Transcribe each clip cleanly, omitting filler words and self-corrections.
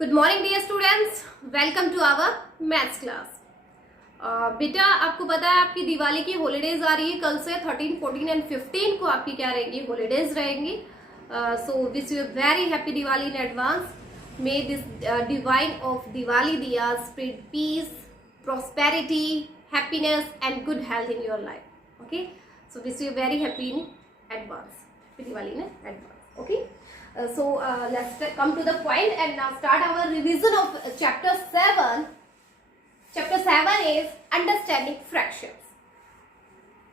Good morning dear students, welcome to our maths class. बेटा आपको पता है आपकी दिवाली की हॉलीडेज आ रही है। कल से 13, 14 एंड 15 को आपकी क्या रहेंगी, हॉलीडेज रहेंगी। So wish you very happy Diwali in advance. May this divine of Diwali diya spread peace, prosperity, happiness and good health in your life. Okay, so wish you very happy in advance, Diwali in advance. Okay, so let's come to the point and now start our revision of chapter 7. Chapter 7 is understanding fractions.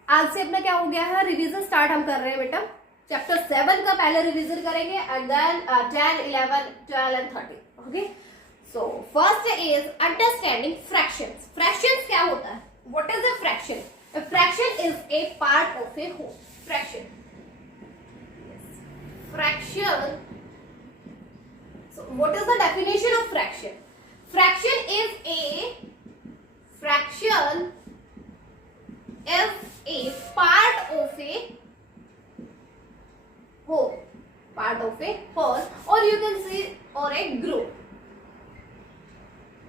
आज से अपना क्या हो गया है, revision start हम कर रहे हैं बेटा। चैप्टर 7 का पहले रिवीजन करेंगे and then 10, 11, 12 and 13. Okay, so first is understanding fractions. Fractions क्या होता है, what is a fraction? A fraction is a part of a whole. Fraction, fraction. So what is the definition of fraction? Fraction is a part of a whole, or you can say or a group.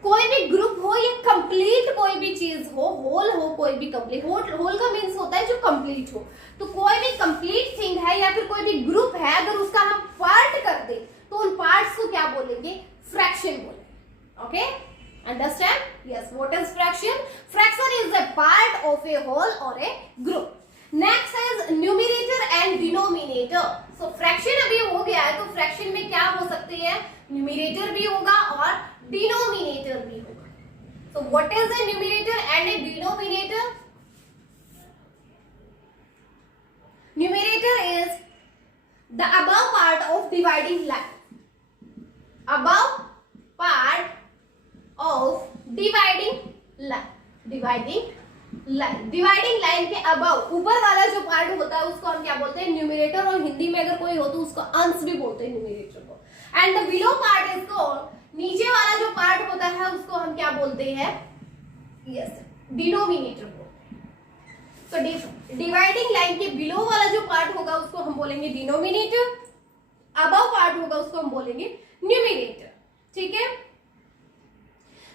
कोई भी group हो या complete कोई भी चीज हो, whole हो, कोई भी कंप्लीट। होल का मीन्स होता है जो कंप्लीट हो। तो कोई भी कंप्लीट थिंग है या फिर कोई भी ग्रुप है, अगर उसका हम पार्ट कर दे तो उन पार्ट्स को क्या बोलेंगे, फ्रैक्शन बोलेंगे। Okay, understand? Yes, what is fraction? Fraction is a part of a whole और a group. Next is numerator and denominator. So fraction अभी हो गया है, तो फ्रैक्शन में क्या हो सकती है, न्यूमरेटर भी होगा और डिनोमिनेटर भी होगा। So what is a numerator and A denominator? Numerator is the above part of dividing line. Above part of dividing line. Dividing line के above ऊपर वाला जो पार्ट होता है उसको हम क्या बोलते हैं, न्यूमरेटर। और हिंदी में अगर कोई हो तो उसको अंश भी बोलते हैं न्यूमरेटर को। And the below part is called, नीचे वाला जो पार्ट होता है उसको हम क्या बोलते हैं, यस, डिनोमिनेटर को। तो डिवाइडिंग लाइन के बिलो वाला जो पार्ट होगा उसको हम बोलेंगे डिनोमिनेटर, अबव पार्ट होगा उसको हम बोलेंगे न्यूमरेटर। ठीक है,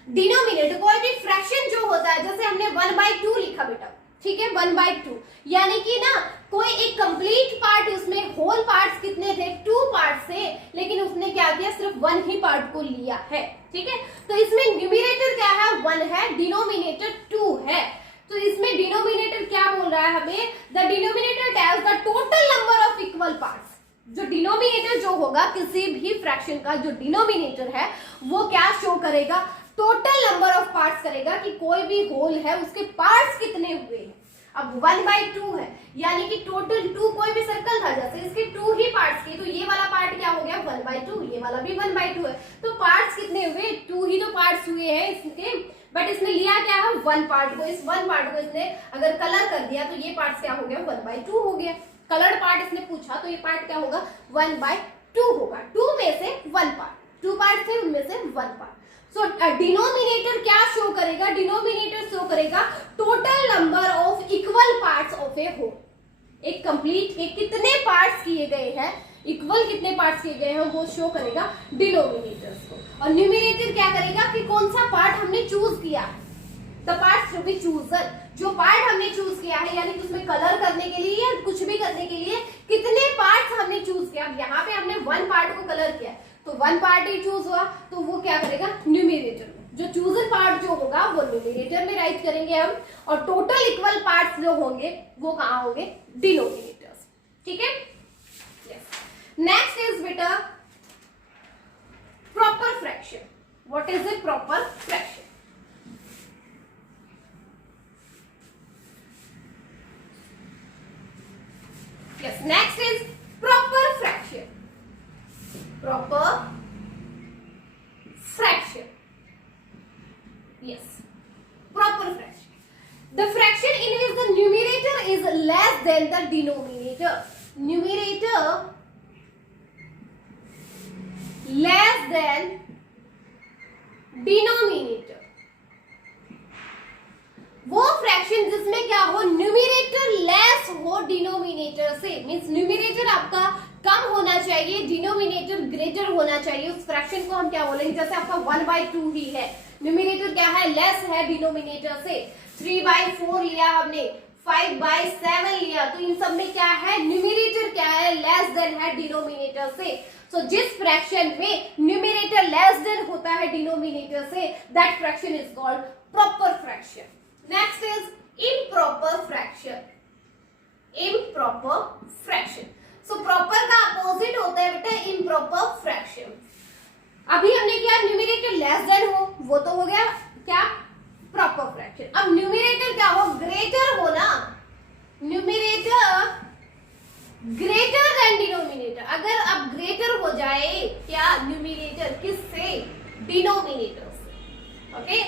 डिनोमिनेटर कोई भी फ्रैक्शन जो होता है, जैसे हमने 1/2 लिखा बेटा, ठीक है, 1/2, यानी कि ना कोई एक कंप्लीट पार्ट, उसमें होल पार्ट्स कितने थे, 2 पार्ट थे, लेकिन उसने क्या किया, सिर्फ 1 ही पार्ट को लिया है। ठीक है, तो इसमें न्यूमरेटर क्या है, 1 है, डिनोमिनेटर 2 है। तो इसमें डिनोमिनेटर क्या बोल रहा है हमें, the denominator tells the total number of equal parts. जो डिनोमिनेटर जो होगा किसी भी फ्रैक्शन का, जो डिनोमिनेटर है वो क्या शो करेगा, टोटल नंबर ऑफ पार्ट्स करेगा कि कोई भी होल है उसके पार्ट्स कितने हुए हैं। अब 1/2 है, यानी कि टोटल 2, कोई भी सर्कल था जैसे इसके 2 ही पार्ट्स के, तो ये वाला पार्ट क्या हो गया, 1/2, ये वाला भी 1/2 है। तो पार्ट्स कितने हुए, 2 ही तो पार्ट्स हुए हैं इसके, बट इसने लिया क्या है, 1 पार्ट को। इस 1 पार्ट को इसने अगर कलर कर दिया तो ये पार्ट क्या हो गया, 1/2 हो गया। कलर्ड पार्ट इसने पूछा तो ये पार्ट क्या होगा, 1/2 होगा। 2 में से 1 पार्ट, 2 पार्ट थे उनमें से 1 पार्ट। सो डिनोमिनेटर क्या शो करेगा, डिनोमिनेटर शो करेगा total number of equal parts of a whole. एक कंप्लीट के कितने पार्ट्स किए गए हैं, इक्वल कितने पार्ट्स किए गए हैं, वो शो करेगा डिनोमिनेटर्स को। और न्यूमरेटर क्या करेगा कि कौन सा पार्ट हमने चूज किया है, the parts to be chosen. जो पार्ट हमने चूज किया है, यानी कि उसमें कलर करने के लिए या कुछ भी करने के लिए कितने पार्ट्स हमने चूज किया। यहाँ पे हमने 1 पार्ट को कलर किया तो 1 पार्ट ही चूज हुआ, तो वो क्या करेगा, न्यूमरेटर में। जो चूजन पार्ट जो होगा वो न्यूमरेटर में राइट करेंगे हम, और टोटल इक्वल पार्ट्स जो होंगे वो कहाँ होंगे, डिनोमिनेटर्स। ठीक है, नेक्स्ट इज बेटा proper fraction. What is a proper fraction? Yes, next is proper fraction. Proper fraction, yes, proper fraction. The fraction in which the numerator is less than the denominator. Numerator less than denominator. वो fraction जिसमें क्या हो, numerator less हो denominator से, means numerator आपका कम होना चाहिए, denominator greater होना चाहिए, उस फ्रैक्शन को हम क्या बोलेंगे, जैसे आपका 1/2 ही है, न्यूमिनेटर क्या है, लेस है डिनोमिनेटर से, 3/4 लिया हमने, 5/7 लिया, तो इन सब में क्या है, न्यूमिनेटर क्या है, लेस देन है डिनोमिनेटर से। सो जिस फ्रैक्शन में न्यूमिनेटर लेस देन होता है डिनोमिनेटर से, that fraction is called proper fraction. Next is improper fraction. Improper fraction, so proper का अपोजिट होता है बेटा इम्प्रॉपर फ्रैक्शन। अभी हमने क्या, न्यूमिनेटर लेस देन हो, वो तो हो गया क्या, प्रॉपर फ्रैक्शन। अब न्यूमिनेटर क्या हो, ग्रेटर हो ना, न्यूमिनेटर ग्रेटर देन डिनोमिनेटर। अगर अब ग्रेटर हो जाए क्या, न्यूमिनेटर किससे, डिनोमिनेटर से। ओके,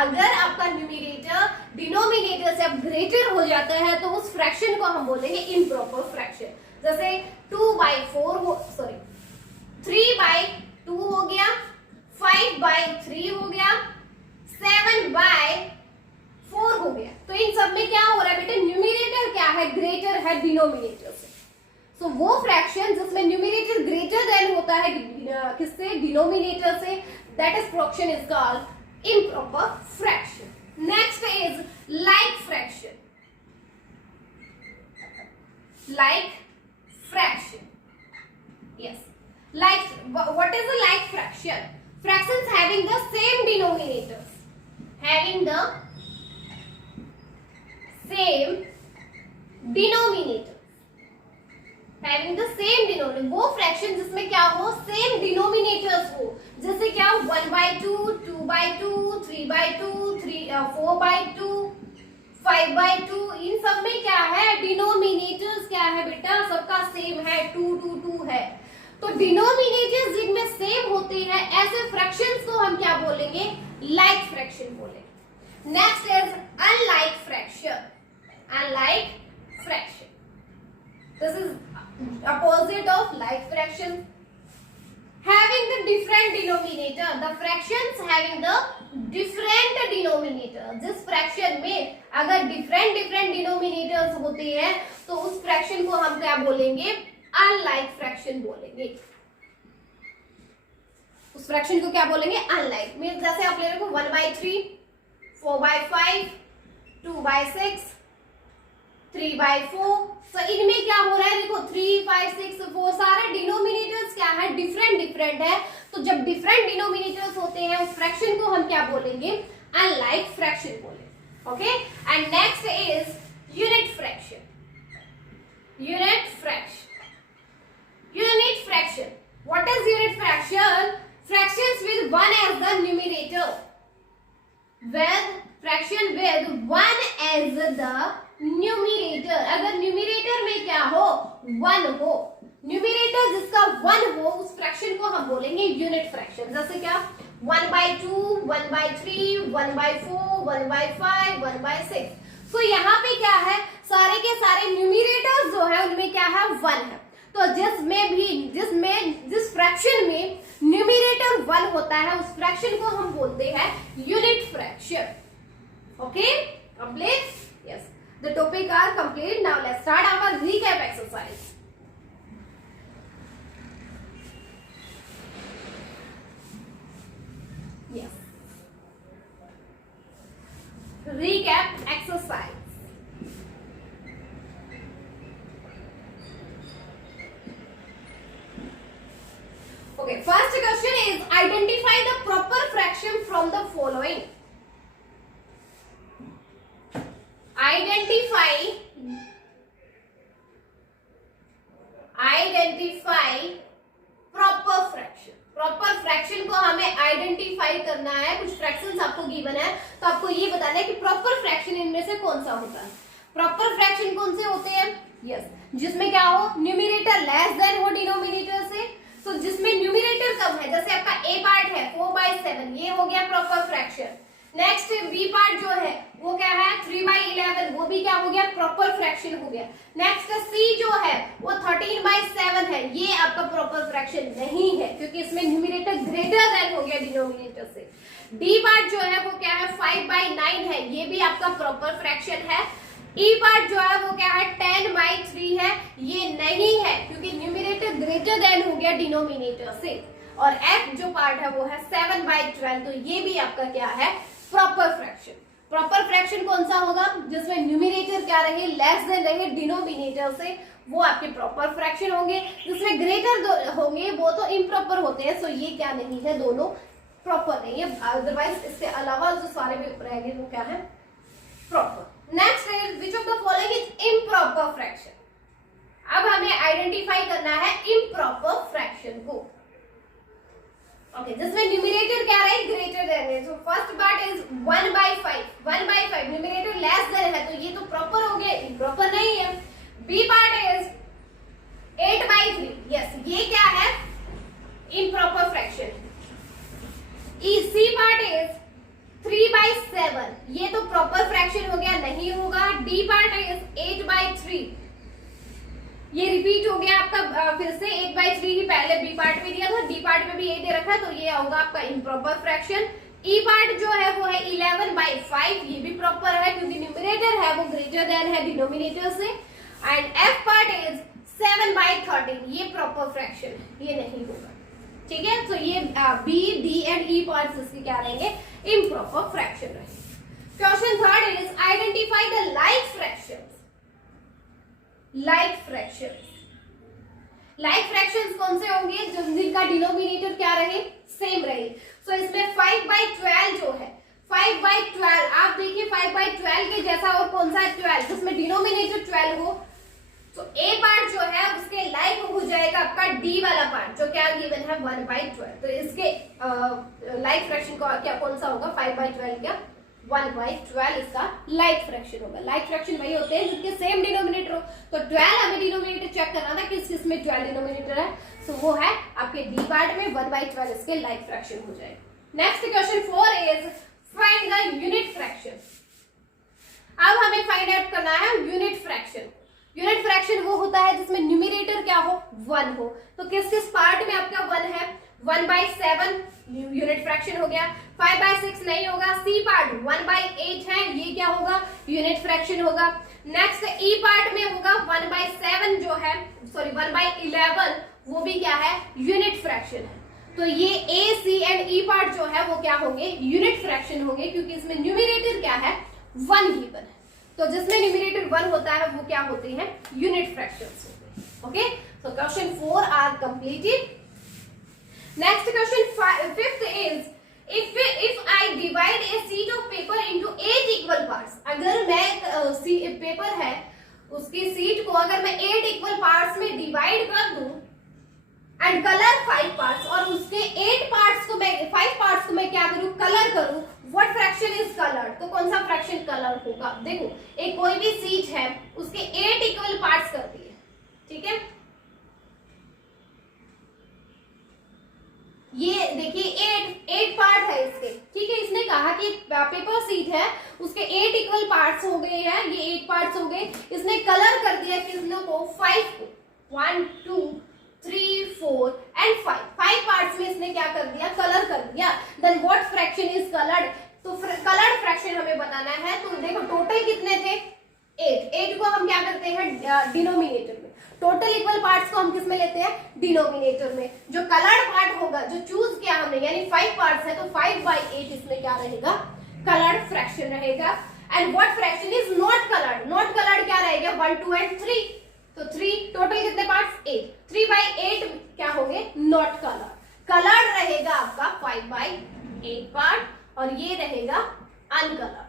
अगर आपका न्यूमिनेटर डिनोमिनेटर से अब ग्रेटर हो जाता है तो उस फ्रैक्शन को हम बोलेंगे इम्प्रॉपर फ्रैक्शन। जैसे 2/4 हो, सॉरी 3/2 हो गया, 5/3 हो गया, 7/4 हो गया। तो इन सब में क्या हो रहा है बेटे, न्यूमिनेटर क्या है, ग्रेटर है डिनोमिनेटर से। सो वो फ्रैक्शन जिसमें न्यूमिनेटर ग्रेटर देन होता है किससे, डिनोमिनेटर से, that is fraction is called improper fraction. Next is like fraction. Like fraction, yes, like what is a like fraction? Fractions having the same denominators, having the same denominator, having the same denominator, वो fraction जिसमें क्या हो, same denominators हो, जैसे क्या, 1/2, 2/2, 3/2, 4/2, 5/2, इन सब में क्या है, डिनोमिनेटर्स क्या है बेटा, सबका सेम है, 2, 2, 2 है। तो डिनोमिनेटर्स जिनमें सेम होते हैं ऐसे फ्रैक्शंस को हम क्या बोलेंगे, लाइक फ्रैक्शन बोलेंगे। Next is unlike fraction. Unlike fraction, this is opposite of like fraction. Having the different denominator, the fractions having the different denominator, जिस फ्रैक्शन में अगर different denominators होते हैं तो उस फ्रैक्शन को हम क्या बोलेंगे, अनलाइक फ्रैक्शन बोलेंगे। उस फ्रैक्शन को क्या बोलेंगे, अनलाइक। मींस जैसे आप ले रहे हो 1/3, 4/5, 2/6, 3/4। तो इनमें क्या हो रहा है, देखो 3, 5, 6, 4 सारे डिनोमिनेटर्स क्या है, डिफरेंट है। तो जब डिफरेंट डिनोमिनेटर्स होते हैं उस फ्रैक्शन को हम क्या बोलेंगे, अनलाइक फ्रैक्शन बोलेंगे। Okay, and next is unit fraction. Unit fraction, unit fraction, what is unit fraction? Fractions with 1 as the numerator, with fraction with 1 as the numerator. अगर न्यूमिनेटर में क्या हो, 1 हो, न्यूमिनेटर जिसका 1 हो उस फ्रैक्शन को हम बोलेंगे यूनिट फ्रैक्शन। जैसे क्या, 1/2, 1/3, 1/4, 1/5, 1/6। सो यहाँ पे क्या है, सारे के सारे न्यूमिनेटर्स जो है उनमें क्या है, 1 है। तो जिस फ्रैक्शन में न्यूमिनेटर 1 होता है उस फ्रैक्शन को हम बोलते हैं unit fraction. Okay, complete? Yes, the topic are complete. Now let's start our recap exercise. Yes, recap exercise. Okay, first question is identify the proper fraction from the following. Identify proper fraction. Proper fraction को हमें identify करना है। कुछ fractions आपको given है तो आपको ये बताना है कि प्रॉपर फ्रैक्शन इनमें से कौन सा होता है। प्रॉपर फ्रैक्शन कौन से होते हैं? यस, जिसमें क्या हो, न्यूमिनेटर लेस देन हो डिनोमिनेटर से। तो जिसमें न्यूमिनेटर कम है, जैसे आपका ए पार्ट है 4/7, ये हो गया proper fraction. Next B part जो है वो क्या है 3/11, वो भी क्या हो गया, प्रॉपर फ्रैक्शन हो गया। नेक्स्ट सी जो है वो 13/7 है, ये आपका प्रॉपर फ्रैक्शन नहीं है क्योंकि इसमें न्यूमिनेटर ग्रेटर देन हो गया डिनोमिनेटर से। डी पार्ट जो है वो क्या है 5/9 है, ये भी आपका प्रॉपर फ्रैक्शन है। ई पार्ट जो है वो क्या है 10/3 है, ये नहीं है क्योंकि न्यूमिनेटर ग्रेटर ग्रेटर देन हो गया डिनोमिनेटर से, और f जो पार्ट है वो है 7/12, तो ये भी आपका क्या है, प्रॉपर फ्रैक्शन। प्रॉपर फ्रैक्शन कौन सा होगा, जिसमें न्यूमिनेटर क्या रहे, लेस देन रहे डिनोमिनेटर से, वो आपके प्रॉपर फ्रैक्शन होंगे। जिसमें ग्रेटर होंगे वो तो इम्प्रॉपर होते हैं, सो ये क्या नहीं है, दोनों प्रॉपर नहीं है। अदरवाइज इसके अलावा जो सारे भी रहेंगे वो क्या है, proper. Next is which of the following is improper fraction. अब हमें आइडेंटिफाई करना है इम्प्रॉपर फ्रैक्शन को। ओके, जिसमें न्यूमिनेटर क्या रहे, ग्रेटर देन है। So first part is 1/5, 1/5 numerator less than है, तो ये तो प्रॉपर हो गया, इम्प्रॉपर नहीं है। बी पार्ट इज 8/3, यस ये क्या है, improper fraction. C part is 3/7, ये तो प्रॉपर फ्रैक्शन हो गया, नहीं होगा। डी पार्ट इज 8/3, ये रिपीट हो गया आपका फिर से, 8/3 ही पहले बी पार्ट में दिया था, डी पार्ट में भी 8 दे रखा है, तो ये होगा आपका इम्प्रॉपर फ्रैक्शन। ई पार्ट जो है वो है 11/5, ये भी प्रॉपर है क्योंकि न्यूमिनेटर है वो ग्रेटर देन है डिनोमिनेटर से। एंड एफ पार्ट इज 7/13, ये प्रॉपर फ्रैक्शन है, ये नहीं होगा, ठीक है। तो ये B D and E parts इसके क्या रहेंगे, इम्प्रॉपर फ्रैक्शन रहेंगे। Question third is identify the like fractions. Like fractions, like fractions कौन से होंगे, जिनका डिनोमिनेटर क्या रहे, सेम रहे। सो इसमें 5/12 जो है, 5/12 आप देखिए 5/12 के जैसा और कौन सा है, 12, जिसमें डिनोमिनेटर 12 हो, तो ए पार्ट जो है उसके लाइक हो जाएगा आपका डी वाला पार्ट, जो क्या गिवन है 1/12। तो इसके लाइक फ्रैक्शन को क्या कौन सा होगा, 5/12 क्या 1/12 इसका लाइक फ्रैक्शन होगा। लाइक फ्रैक्शन वही होते हैं जिनके सेम डिनोमिनेटर हो। तो 12 हमें डिनोमिनेटर चेक करना था किस किस में 12 डिनोमिनेटर है, सो वो है आपके डी पार्ट में 1/12 इसके लाइक फ्रैक्शन हो जाएगा। Next question 4 is find the unit fraction. अब हमें फाइंड आउट करना है यूनिट फ्रैक्शन। यूनिट फ्रैक्शन वो होता है जिसमें न्यूमिनेटर क्या हो, 1 हो। तो किस किस पार्ट में आपका 1 है, 1/7 यूनिट फ्रैक्शन हो गया, 5/6 नहीं होगा। सी पार्ट 1/8 है, ये क्या होगा, यूनिट फ्रैक्शन होगा। नेक्स्ट ई पार्ट में होगा 1/7 जो है, सॉरी 1/11, वो भी क्या है, यूनिट फ्रैक्शन है। तो ये ए सी एंड ई पार्ट जो है वो क्या होंगे, यूनिट फ्रैक्शन होंगे, क्योंकि इसमें न्यूमिनेटर क्या है, 1 गिवन है। तो जिसमें न्यूमिनेटर 1 होता है वो क्या होते हैं, यूनिट फ्रैक्शंस होते हैं। Okay, so question 4 are completed. Next question 5th is if I divide a sheet of paper into 8 equal parts। अगर मैं पेपर है उसकी सीट को अगर मैं 8 इक्वल पार्ट्स में डिवाइड कर दूं एंड कलर 5 पार्ट्स, और उसके 8 पार्ट्स को मैं 5 पार्ट्स को मैं क्या करूं, कलर करूं, व्हाट फ्रैक्शन इज कलर्ड। तो कौन सा फ्रैक्शन कलर होगा, देखो एक कोई भी सीट है उसके 8 इक्वल पार्ट्स कर दिए, ठीक है। ये देखिए 8 पार्ट है इसके, ठीक है। इसने कहा कि पेपर सीट है उसके 8 इक्वल पार्ट्स हो गए हैं, ये 8 पार्ट्स हो गए। इसने कलर कर दिया किसने को, 5 को, 1 2 3 4 एंड 5 पार्ट्स में इसने क्या कर दिया, कलर कर दिया। Then what fraction is coloured, तो कलर्ड फ्रैक्शन हमें बताना है। तो देखो टोटल कितने थे, 8 को हम क्या करते हैं डिनोमिनेटर में, टोटल इक्वल पार्ट्स को हम किस में लेते हैं, डिनोमिनेटर में। जो कलर्ड पार्ट होगा जो चूज किया हमने, यानी 5 पार्ट्स है, तो 5/8 इसमें क्या रहेगा, कलर्ड फ्रैक्शन रहेगा। And what fraction is not coloured, not coloured क्या रहेगा, 1 2 एंड 3, तो 3 टोटल कितने पार्ट्स, 8, 3/8 क्या होंगे, नॉट कलर्ड। कलर्ड रहेगा आपका 5/8 पार्ट, और ये रहेगा uncoloured.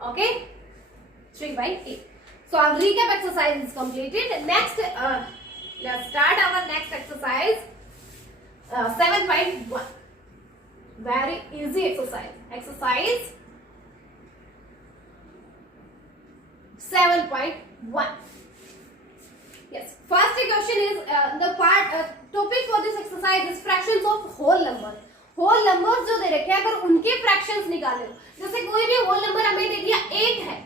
Okay, 3/8। So our recap exercise is completed. Next, let's start our next exercise, 7.1. Very easy exercise. Exercise 7.1. Yes. First question is the topic for this exercise is fractions of whole number. Whole numbers जो दे रखे हैं अगर उनके fractions निकाले, जैसे कोई भी whole number हमें दे दिया 8 है,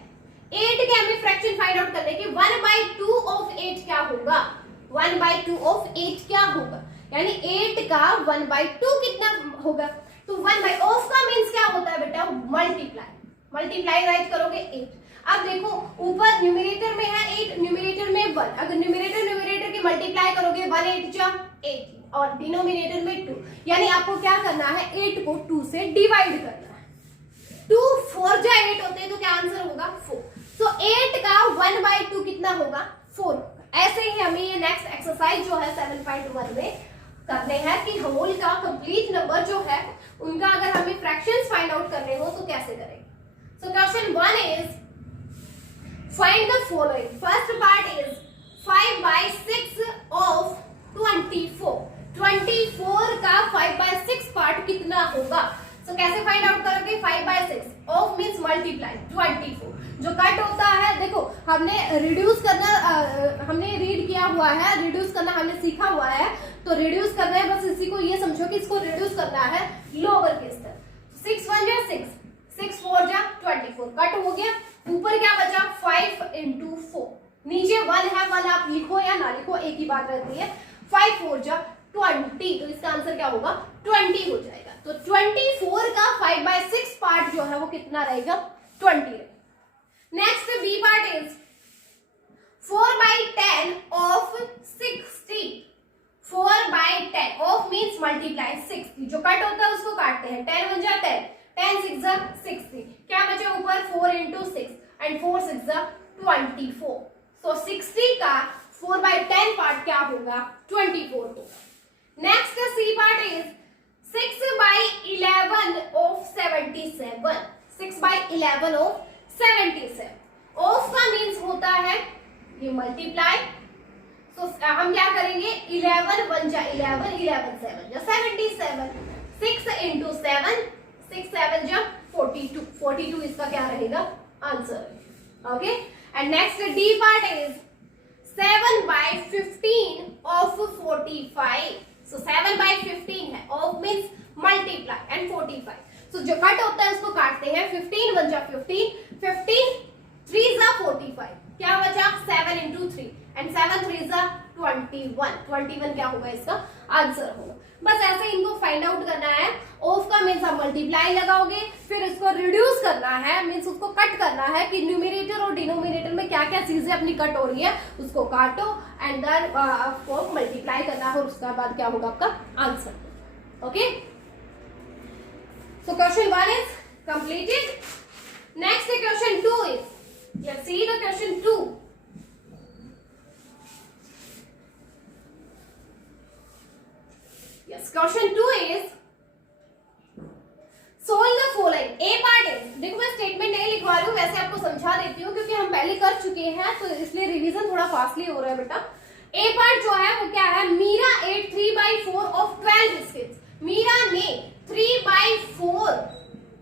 8 के हमें फ्रैक्शन फाइंड आउट करने की 1/2 ऑफ 8 क्या होगा, 1/2 ऑफ 8 क्या होगा, यानी 8 का 1/2 कितना होगा। तो 1 ऑफ का मींस क्या होता है बेटा, मल्टीप्लाई राइट करोगे 8। अब देखो ऊपर न्यूमरेटर में है 8, न्यूमरेटर में 1, अगर न्यूमरेटर के मल्टीप्लाई करोगे 1 8 जा 8 और डिनोमिनेटर में 2, यानी आपको क्या करना है 8 को 2 से डिवाइड करना है। 2 4 जा 8 होते हैं तो क्या आंसर होगा 4। तो 8 का 1/2 कितना होगा 4 होगा। ऐसे ही हमें ये नेक्स्ट एक्सरसाइज जो है 7.1 में करने हैं कि होल का कंप्लीट नंबर जो है उनका अगर हमें फ्रैक्शंस फाइंड आउट करने हो तो कैसे करेंगे। So question 1 is find the following. First part is 5/6 of 24. 24 का 5/6 पार्ट कितना होगा। So कैसे फाइंड आउट करोगे 5/6 ऑफ मींस मल्टीप्लाई 24 जो कट होता है। देखो हमने रिड्यूस करना हमने रीड किया हुआ है, रिड्यूस करना हमने सीखा हुआ है, तो रिड्यूस करना है बस इसी को ये समझो कि इसको रिड्यूस करना है लोअर केस तक। 6 1 जा 6, 6 4 जा 24 कट हो गया। ऊपर क्या बचा 5 × 4, नीचे 1 है, 1 आप लिखो या ना लिखो एक ही बात रहती है। 5 4 जा 20, तो इसका आंसर क्या होगा 20 हो जाएगा। तो 24 का 5/6 पार्ट जो है वो कितना रहेगा 20 रहेगा। Next B part is 4/10 of 60। 4/10 of means multiply 60 जो कट होता है उसको काटते हैं। 10 1 जा 10, 10 6 जा 60, क्या बचे ऊपर 4 × 6 एंड 4 6 जा 24। सो 60 का 4/10 पार्ट क्या होगा 24 होगा। Next C part is 6/11 of 77। 6/11 of 77 of का मींस होता है ये मल्टीप्लाई। तो हम क्या करेंगे 11 1 जा 11, 11 7 जा 77, 6 × 7, 6 7 जा 42, 42 इसका क्या रहेगा answer. Okay and next D part is 7/15 of 45। सो 7/15 है ऑफ मींस मल्टीप्लाई एंड 45। सो जो कट होता है उसको काटते हैं। 15 1 जा 15, 15 3 जा 45, क्या बचा 7 × 3 एंड 7 3 जा 21, 21 क्या होगा इसका आंसर होगा। बस ऐसे इनको फाइंड आउट करना है। ऑफ का मीन्स आप मल्टीप्लाई लगाओगे, फिर इसको रिड्यूस करना है मीन्स उसको कट करना है कि न्यूमरेटर और डिनोमिनेटर में क्या क्या चीजें अपनी कट हो रही है उसको काटो एंड देन आपको मल्टीप्लाई करना है और उसके बाद क्या होगा आपका answer. Okay so question 1 is completed. Next question 2 is let's see the question 2। Yes, question 2 is solve the following. A part is, देखो मैं स्टेटमेंट नहीं लिखवा रही हूँ, वैसे आपको समझा देती हूँ क्योंकि हम पहले कर चुके हैं तो इसलिए रिवीजन थोड़ा फास्टली हो रहा है बेटा। A पार्ट जो है वो क्या है Meera ate 3/4 of 12 biscuits. Meera ने 3/4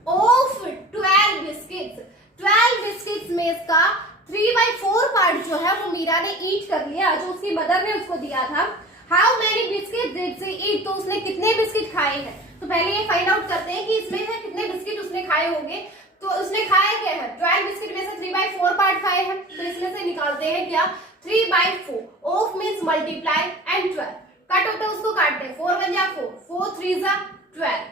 ऑफ 12 बिस्किट्स, 12 बिस्किट्स में इसका 3/4 पार्ट जो है वो मीरा ने ईट कर लिया जो उसकी मदर ने उसको दिया था। How many biscuit did she eat, तो उसने कितने बिस्किट खाए हैं। तो पहले ये फाइंड आउट करते हैं कि इसमें से कितने बिस्किट उसने खाए होंगे। तो उसने खाया क्या है 12 बिस्किट में से 3/4 पार्ट खाए हैं, तो इसमें से निकालते हैं क्या 3/4 of means multiply and 12 cut होता है उसको काटते हैं। 4 1 जा 4, 4 3 जा 12,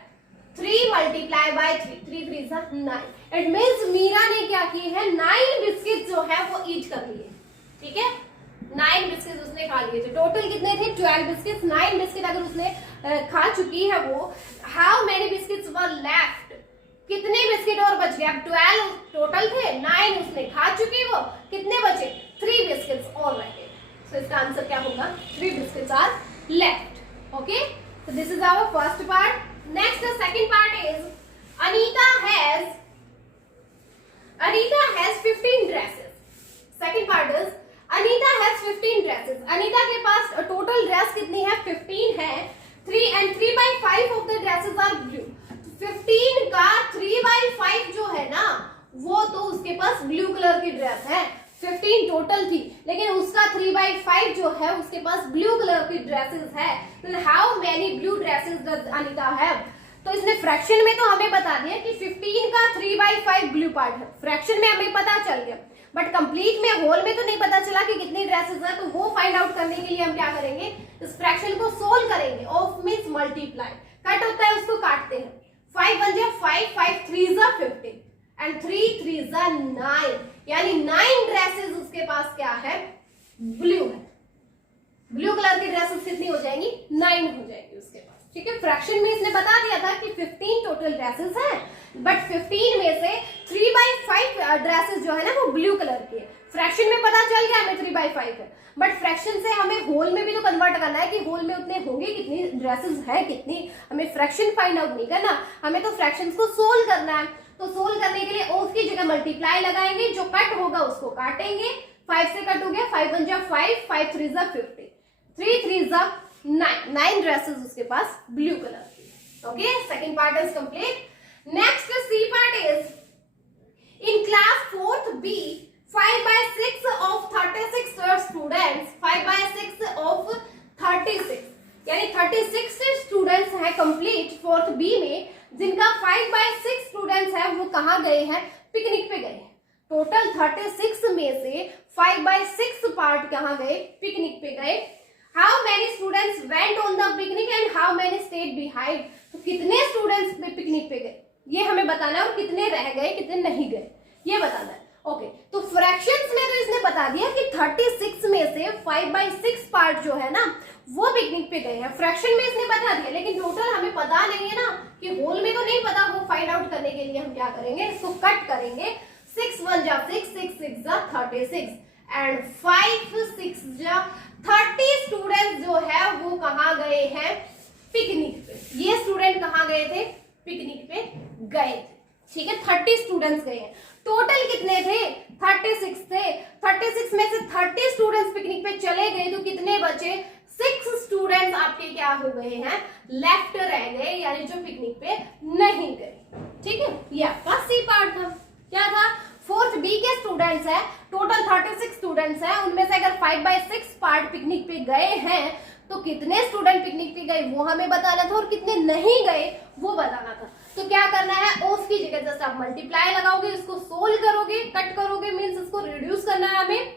3 मल्टीप्लाई बाय 3, 3 3 जा 9। इट मींस मीरा ने क्या की है 9 बिस्किट जो है वो ईट कर लिए। ठीक है 9 बिस्किट उसने खा लिए थे। टोटल कितने थे 12 बिस्किट। 9 बिस्किट अगर उसने खा चुकी है वो। How many biscuits were left, कितने बिस्किट और बच गए। अब 12 टोटल थे, 9 उसने खा चुकी वो, कितने बचे 3 बिस्किट्स और रह गए। सो इसका आंसर क्या होगा 3 biscuits are left. Okay so this is our first part. Next second part is Anita has 15 dresses. Second part is Anita has 15 dresses. Anita के पास टोटल ड्रेस कितनी है 15 है। 3 and 3/5 of the dresses are blue. 15 का 3/5 जो है ना वो तो उसके पास ब्लू कलर की ड्रेस है। 15 टोटल थी लेकिन उसका 3/5 जो है उसके पास ब्लू कलर की ड्रेसेस है। तो how many blue dresses does Anita have. तो इसने फ्रैक्शन में तो हमें बता दिया कि 15 का 3/5 ब्लू पार्ट है, फ्रैक्शन में हमें पता चल गया, बट कंप्लीट में होल में तो नहीं पता चला कि कितनी ड्रेसेस है। तो वो फाइंड आउट करने के लिए हम क्या करेंगे इस फ्रैक्शन को सोल्व करेंगे। ऑफ मींस मल्टीप्लाई, कट होता है उसको काटते हैं। 5 1 जा 5, 5 3 जा 15 एंड 3 3 जा 9, यानी 9 ड्रेसेस उसके पास क्या है ब्लू है। ब्लू फ्रैक्शन में इसने बता दिया था कि 15 टोटल ड्रेसेस हैं, बट 15 में से 3/5 ड्रेसेस जो है ना वो ब्लू कलर की है। फ्रैक्शन में पता चल गया हमें 3/5 है, बट फ्रैक्शन से हमें होल में भी तो कन्वर्ट करना है कि होल में उतने होंगे कितनी ड्रेसेस है कितनी, हमें फ्रैक्शन फाइंड आउट नहीं करना, हमें तो फ्रैक्शंस को सोल्व करना है। तो सोल्व करने के लिए ऑफ की जगह मल्टीप्लाई लगाएंगे, जो कट होगा उसको काटेंगे, 5 से कट हो गया, 5 1 जा 5, 5 3 जा 50, 3 3 जा 9 ड्रेसेस उसके पास ब्लू कलर की। Okay, second part is complete. Next C part is in class 4th B 5/6 of 36 students, 5/6 of 36 यानी 36 स्टूडेंट्स हैं कंप्लीट 4th B में, जिनका 5/6 स्टूडेंट्स हैं वो कहाँ गए हैं, पिकनिक पे गए हैं। टोटल 36 में से 5/6 पार्ट कहाँ गए, पिकनिक पे गए। How many students went on the picnic and how many stayed behind, तो कितने स्टूडेंट्स पिकनिक पे गए ये हमें बताना है, और कितने रह गए कितने नहीं गए ये बताना है। ओके, तो फ्रैक्शंस में तो इसने बता दिया कि 36 में से 5/6 पार्ट जो है ना वो पिकनिक पे गए हैं। फ्रैक्शन में इसने बता दिया, लेकिन टोटल हमें पता नहीं है ना, कि होल में तो नहीं पता। वो फाइंड आउट करने के लिए हम क्या करेंगे, इसको कट करेंगे। 6 1 जा 6, 6 6 जा 36 एंड 5 6 जा 30 स्टूडेंट्स जो है वो कहाँ गए हैं, पिकनिक पे। ये स्टूडेंट कहाँ गए थे, पिकनिक पे गए थे। ठीक है, 30 स्टूडेंट्स गए हैं। टोटल कितने थे, 36 थे। 36 में से 30 स्टूडेंट्स पिकनिक पे चले गए, तो कितने बचे, 6 स्टूडेंट्स आपके क्या हो गए हैं, लेफ्ट रह गए, यानी जो पिकनिक पे नहीं गए। ठीक है, ये आपका सी पार्ट था। क्या था, 4th B के स्टूडेंट्स है, टोटल 36 स्टूडेंट्स है, उनमें से अगर 5/6 पार्ट पिकनिक पे गए हैं तो कितने स्टूडेंट पिकनिक पे गए वो हमें बताना था, और कितने नहीं गए वो बताना था। तो क्या करना है, ऑफ की जगह जस्ट आप मल्टीप्लाई लगाओगे, इसको सोल्व करोगे, कट करोगे, मींस इसको रिड्यूस करना है हमें।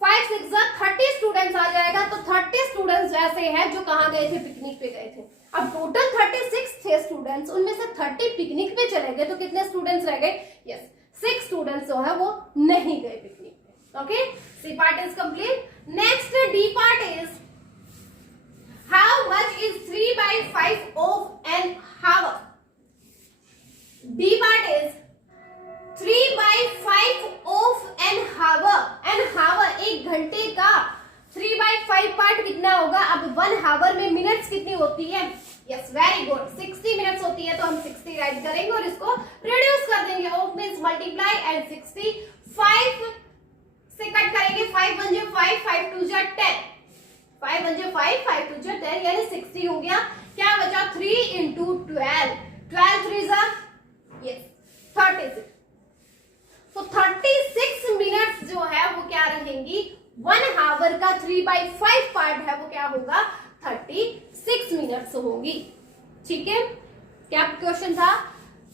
5 6 जा 30 स्टूडेंट्स आ जाएगा, तो 30 स्टूडेंट्स ऐसे हैं जो कहाँ गए थे, पिकनिक पे गए थे। अब टोटल 36 थे स्टूडेंट्स, उनमें से 30 पिकनिक पे चले गए, तो कितने स्टूडेंट्स रह गए, यस 6 स्टूडेंट्स जो है वो नहीं गए पिकनिक पे। Okay, C part is complete. Next D part is how much is 3/5 of an hour. D part is 3/5 of an hour. An hour एक घंटे का 3/5 पार्ट कितना होगा। अब 1 हावर में मिनट्स कितनी होती है, यस वेरी गुड 60 मिनट्स होती है, तो हम 60 राइट करेंगे और इसको रिड्यूस कर देंगे। ऑफ मींस मल्टीप्लाई एंड 60, 5 से कट करेंगे, 5 1 जा 5, 5 2 जा 10, 5 1 जा 5, 5 2 जा 10 यानी 60 हो गया। क्या बचा, 3 × 12, 12 3 जा yes 36, तो 36 मिनट्स जो है वो क्या रहेंगी, 1 हावर का 3/5 पार्ट है वो क्या होगा, 36 मिनट्स होगी। ठीक है, क्या क्वेश्चन था,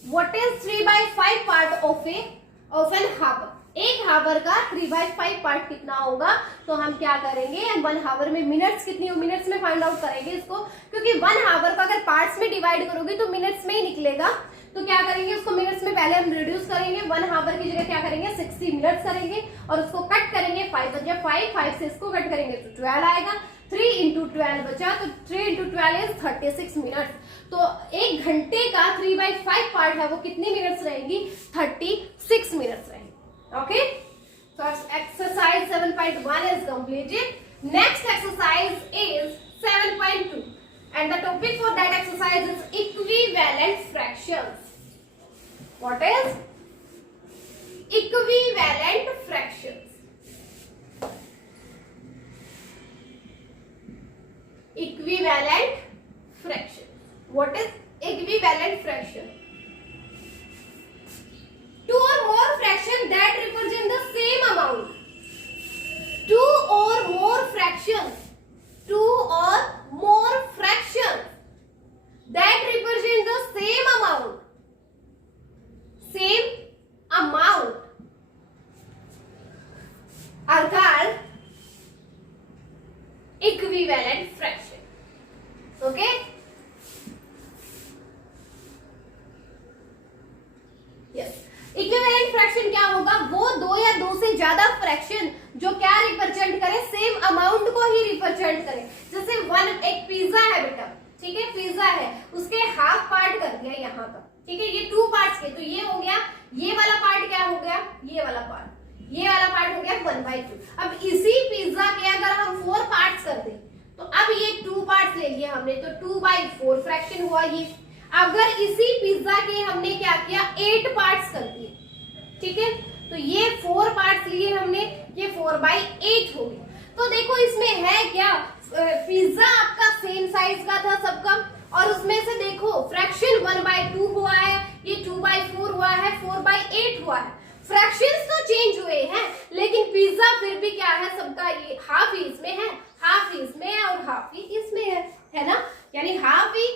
what is 3/5 part of an hour. एक हावर का 3/5 पार्ट कितना होगा, तो हम क्या करेंगे, 1 हावर में मिनट्स कितनी हो, मिनट्स में फाइंड आउट करेंगे इसको, क्योंकि 1 हावर का अगर पार्ट्स में डिवाइड करोगे तो मिनट्स में ही निकलेगा। तो क्या करेंगे, उसको मिनट्स में पहले हम रिड्यूस करेंगे, 1 हावर की जगह क्या करेंगे, 60 मिनट्स करेंगे और उसको कट करेंगे, 5 1 जा 5, 5 से इसको कट करेंगे तो 12 आएगा, 3 × 12 बचा, तो 3 × 12 इज 36 मिनट्स। तो एक घंटे का 3/5 पार्ट है वो कितनी मिनट्स रहेंगी, 36 मिनट्स रहेंगी। Okay, so exercise 7.1 is completed. Next exercise is 7.2 and the topic for that exercise is equivalent fractions. What is equivalent fractions? Equivalent fraction. What is equivalent fraction? Two or more fractions that represent the same amount. Two or more fractions. Two or more fractions that represent the same amount. Same amount are called equivalent fraction. Okay? Yes. Equivalent fraction क्या होगा, वो 2 या 2 से ज्यादा fraction जो क्या represent करे, same amount को ही रिप्रेजेंट करे। जैसे 1 एक पिज्जा है बेटा, ठीक है पिज्जा है, ठीक है, ये 2 पार्ट्स के, तो ये हो गया, ये वाला पार्ट क्या हो गया, ये वाला पार्ट हो गया 1/2। अब इसी पिज्जा के अगर हम 4 पार्ट्स कर दें, तो अब ये 2 पार्ट्स ले लिए हमने, तो 2/4 फ्रैक्शन हुआ ये। अगर इसी पिज्जा के हमने क्या किया, 8 पार्ट्स कर दिए, ठीक है, तो ये 4 पार्ट्स लिए हमने, ये 4/8 हो गया। तो देखो इसमें है क्या, पिज्जा आपका सेम साइज का था सबका, और उसमें से देखो फ्रैक्शन 1/2 हुआ है, ये 2/4 हुआ है, 4/8 हुआ है। फ्रैक्शंस तो चेंज हुए हैं, लेकिन पिज्जा फिर भी क्या है सबका, ये हाफ ही इसमें है, हाफ ही इसमें है, और हाफ ही इसमें है ना, यानी हाफ ही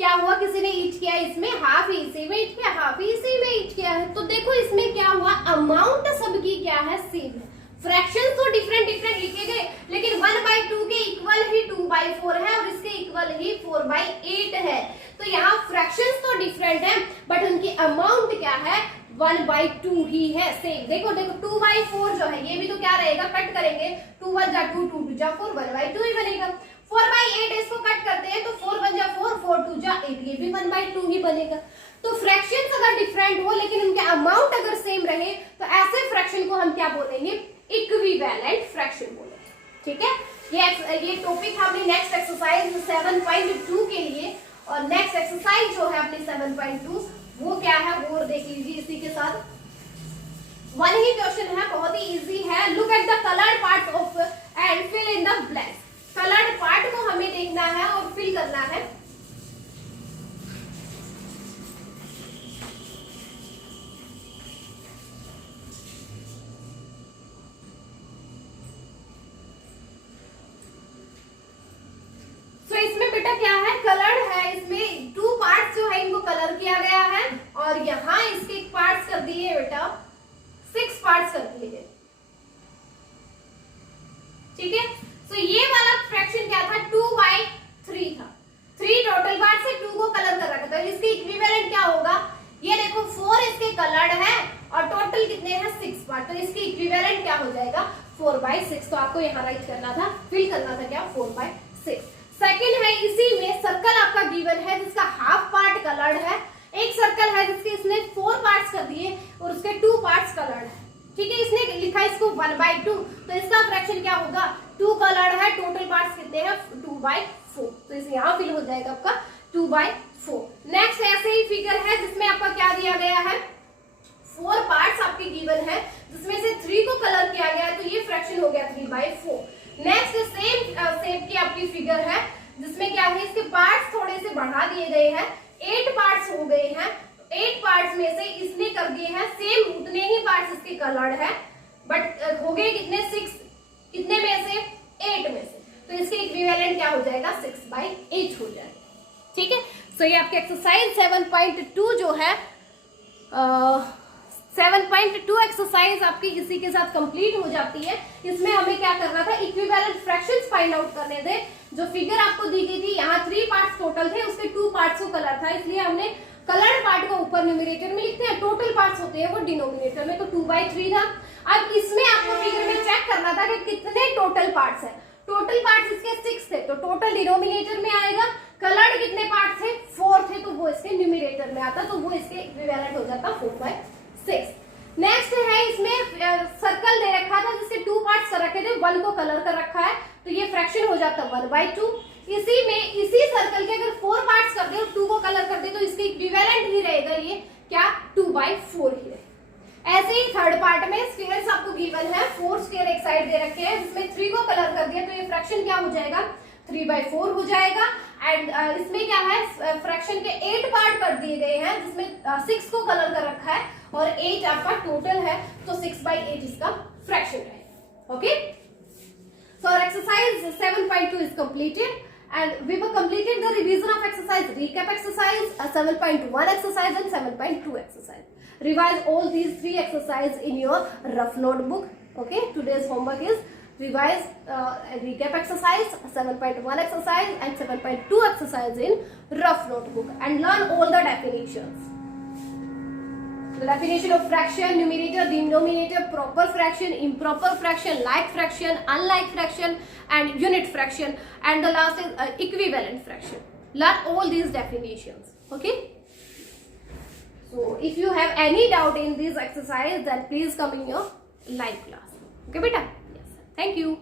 क्या हुआ, किसी ने ईट किया इसमें, हाफ ही इसी में ईट किया, हाफ ही इसी में ईट किया है। तो देखो इसमें क्या हुआ, अमाउंट सबकी क्या है, सेम है। फ्रैक्शंस तो डिफरेंट लिखे गए, लेकिन 1/2 के इक्वल ही 2/4 है, और इसके इक्वल ही 4/8 है। तो यहाँ फ्रैक्शंस तो डिफरेंट है, बट उनकी अमाउंट क्या है, 1/2 ही है, सेम। देखो 2/4 जो है, ये भी तो क्या रहेगा, कट करेंगे, 2 1 जा 2, 2 2 जा 4, 1/2 ही बनेगा। 4/8 इसको कट करते हैं, तो 4 1 जा 4, 4 2 जा 8, ये भी 1/2 ही बनेगा। तो फ्रैक्शंस अगर डिफरेंट हो, लेकिन उनके अमाउंट अगर सेम रहे, तो ऐसे फ्रैक्शन को हम क्या बोलेंगे, इक्विवेलेंट फ्रैक्शन बोलेंगे, ठीक है। ये टॉपिक हमने नेक्स्ट एक्सरसाइज 7.2 के लिए, और नेक्स्ट एक्सरसाइज जो है अपनी 7.2 वो क्या है, वो देख लीजिए इसी के साथ। वन ही क्वेश्चन है, बहुत ही इजी है। Look at the coloured parts of and fill in the blanks. Coloured part को हमें देखना है और फिल करना है। इसमें बेटा क्या है, कलर्ड है, इसमें 2 पार्ट्स जो है इनको कलर किया गया है, और यहाँ इसके पार्ट्स कर दिए बेटा 6 पार्ट्स कर दिए गए, ठीक है। तो ये वाला फ्रैक्शन क्या था, 2/3 था, 3 टोटल पार्ट से 2 को कलर कर रखा था। इसके इक्विवेलेंट क्या होगा, ये देखो 4 इसके कलर्ड है, और टोटल कितने हैं, 6 पार्ट, तो इसके इक्विवेलेंट क्या हो जाएगा, 4/6। तो आपको यहाँ राइट करना था, फिल करना था क्या, 4/6। सेकंड है, इसी में सर्कल आपका गिवन है जिसका हाफ पार्ट कलर्ड है, एक सर्कल है जिसके इसने 4 पार्ट्स कर दिए और उसके 2 पार्ट्स कलर्ड है, ठीक है। इसने लिखा इसको 1/2, तो इसका फ्रैक्शन क्या होगा, 2 कलर्ड है, टोटल पार्ट्स कितने हैं, 2/4, तो इसे यहाँ फिल हो जाएगा आपका 2/4। नेक्स्ट ऐसे ही फिगर है जिसमें आपका क्या दिया गया है, 4 पार्ट्स आपके गिवन है, जिसमें से 3 को कलर किया गया है, तो ये फ्रैक्शन हो गया 3/4। नेक्स्ट सेम शेप की आपकी फिगर है, जिसमें क्या है, इसके पार्ट्स थोड़े से बढ़ा दिए गए हैं, 8 पार्ट्स हो गए हैं। 8 पार्ट्स में से इसने कर दिए हैं सेम उतने ही पार्ट्स इसके कलर्ड है, बट हो गए कितने, 6, कितने में से, 8 में से, तो इसके इक्विवेलेंट क्या हो जाएगा, 6/8 हो जाएगा, ठीक है। सो ये आपके एक्सरसाइज 7.2 जो है 7.2 एक्सरसाइज आपकी इसी के साथ कंप्लीट हो जाती है। इसमें हमें क्या करना था, इक्विवेलेंट फ्रैक्शंस फाइंड आउट करने थे। जो फिगर आपको दी गई थी, यहाँ 3 पार्ट्स टोटल थे, उसके 2 पार्ट्स को कलर था, इसलिए हमने कलर्ड पार्ट को ऊपर न्यूमरेटर में लिखते हैं, टोटल पार्ट्स होते हैं वो डिनोमिनेटर में, तो 2/3 था। अब इसमें आपको फिगर में चेक करना था कि कितने टोटल पार्ट्स है। टोटल पार्ट्स इसके 6 थे, तो टोटल डिनोमिनेटर में आएगा। कलर्ड कितने पार्ट थे, 4 थे, तो वो इसके न्यूमरेटर में आता, तो वो इसके इक्विवेलेंट हो जाता 4/6। नेक्स्ट है, इसमें सर्कल दे रखा था जिसके 2 पार्ट्स कर रखे थे, 1 को कलर कर रखा है, तो ये फ्रैक्शन हो जाता 1/2। इसी में इसी सर्कल के अगर 4 पार्ट्स कर दे और 2 को कलर कर दे, तो इसके इक्विवेलेंट ही रहेगा ये क्या, 2/4 ही रहेगा। ऐसे ही थर्ड पार्ट में स्क्वायर्स आपको गिवन है, 4 स्क्वायर एक साइड दे रखे हैं, जिसमें 3 को कलर कर दिया, तो ये फ्रैक्शन क्या हो जाएगा, 3/4 हो जाएगा। एंड इसमें क्या है, फ्रैक्शन के 8 पार्ट कर दिए गए हैं, जिसमें 6 को कलर कर रखा है, और 8 आपका टोटल है, तो 6/8 इसका फ्रैक्शन है। Okay, so exercise 7.2 is completed, and we were completed the revision of exercise, recap exercise, 7.1 exercise and 7.2 exercise. Revise all these 3 exercises in your rough notebook. Okay, today's homework is revise recap exercise, 7.1 exercise and 7.2 exercise in rough notebook, and learn all the definitions. The definition of fraction, numerator, denominator, proper fraction, improper fraction, like fraction, unlike fraction, and unit fraction, and the last is equivalent fraction. Learn all these definitions. Okay. So if you have any doubt in this exercise, then please come in your live class. Okay, beta? Yes. Thank you.